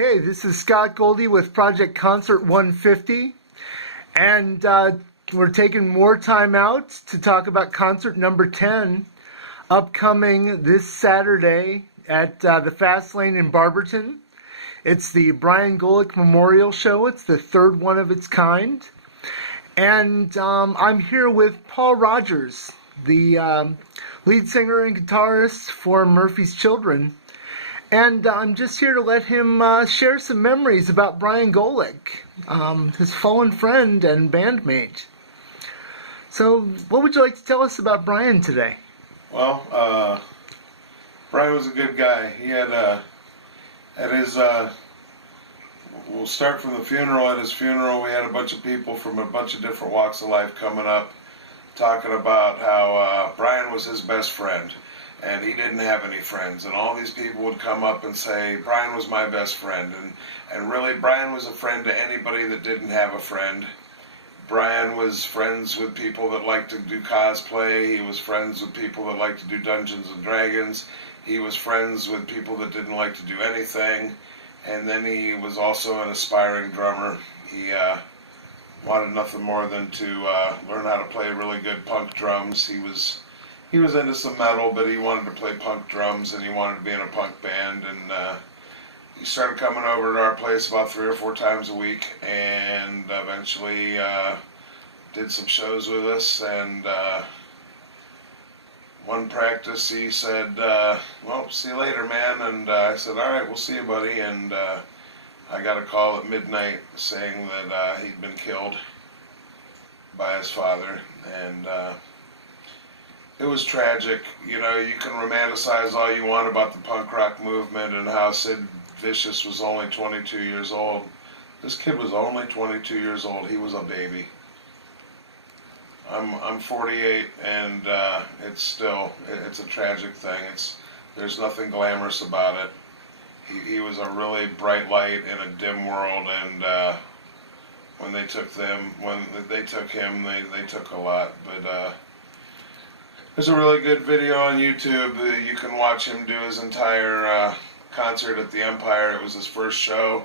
Okay, this is Scott Goldie with Project Concert 150, and we're taking more time out to talk about concert number 10, upcoming this Saturday at the Fast Lane in Barberton. It's the Brian Golec Memorial Show. It's the third one of its kind. And I'm here with Paul Rogers, the lead singer and guitarist for Murphy's Children. And I'm just here to let him share some memories about Brian Golec, his fallen friend and bandmate. So, what would you like to tell us about Brian today? Well, Brian was a good guy. He had, at his, we'll start from the funeral. At his funeral, we had a bunch of people from a bunch of different walks of life coming up, talking about how Brian was his best friend. And he didn't have any friends, and all these people would come up and say, Brian was my best friend, and really Brian was a friend to anybody that didn't have a friend. Brian was friends with people that liked to do cosplay, he was friends with people that liked to do Dungeons and Dragons, he was friends with people that didn't like to do anything, and then he was also an aspiring drummer. He wanted nothing more than to learn how to play really good punk drums. He was into some metal, but he wanted to play punk drums, and he wanted to be in a punk band, and he started coming over to our place about 3 or 4 times a week, and eventually did some shows with us, and one practice he said, well, see you later, man, and I said, alright, we'll see you, buddy, and I got a call at midnight saying that he'd been killed by his father, and it was tragic. You know, you can romanticize all you want about the punk rock movement and how Sid Vicious was only 22 years old. This kid was only 22 years old. He was a baby. I'm 48, and it's a tragic thing. There's nothing glamorous about it. He was a really bright light in a dim world, and when they took him, they took a lot. But there's a really good video on YouTube. You can watch him do his entire concert at the Empire. It was his first show.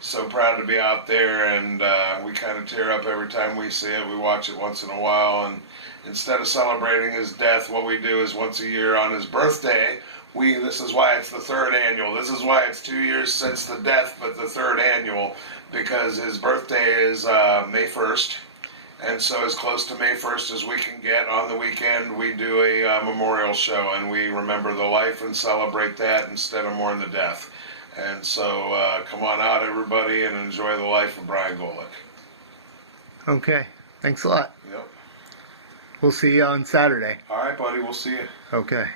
So proud to be out there, and we kind of tear up every time we see it. We watch it once in a while, and instead of celebrating his death, what we do is once a year on his birthday, this is why it's the 3rd annual. This is why it's 2 years since the death, but the 3rd annual, because his birthday is May 1st. And so as close to May 1st as we can get, on the weekend we do a memorial show, and we remember the life and celebrate that instead of mourn the death. And so come on out, everybody, and enjoy the life of Brian Golec. Okay, thanks a lot. Yep. We'll see you on Saturday. All right, buddy, we'll see you. Okay.